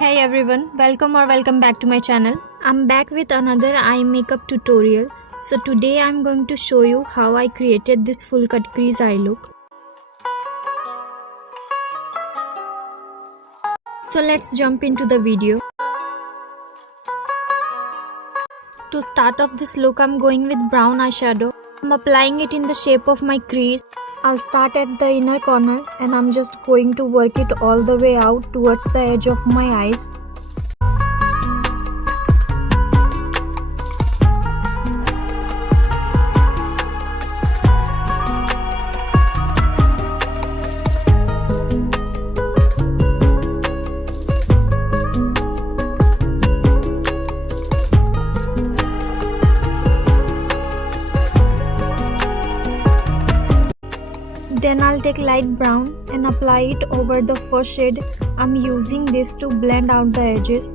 Hey everyone, welcome back to my channel. I'm back with another eye makeup tutorial. So today I'm going to show you how I created this full cut crease eye look. So let's jump into the video. To start off this look, I'm going with brown eyeshadow. I'm applying it in the shape of my crease. I'll start at the inner corner and I'm just going to work it all the way out towards the edge of my eyes. Then I'll take light brown and apply it over the first shade. I'm using this to blend out the edges.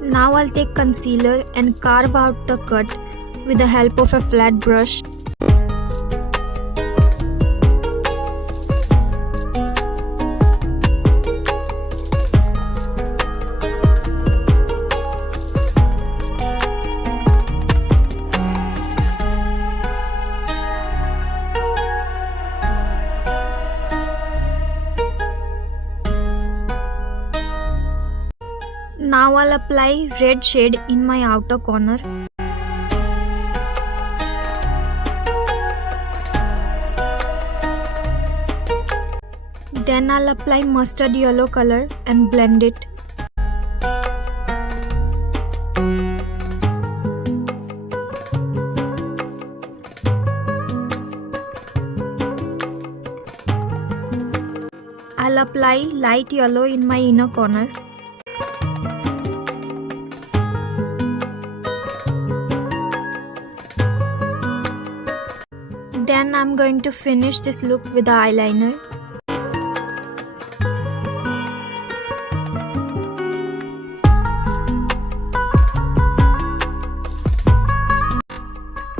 Now I'll take concealer and carve out the cut with the help of a flat brush. Now I'll apply red shade in my outer corner. Then I'll apply mustard yellow color and blend it. I'll apply light yellow in my inner corner. Then I'm going to finish this look with the eyeliner.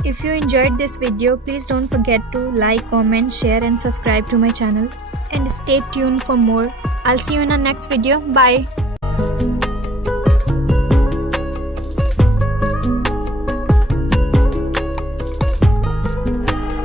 If you enjoyed this video, please don't forget to like, comment, share and subscribe to my channel. And stay tuned for more. I'll see you in the next video. Bye.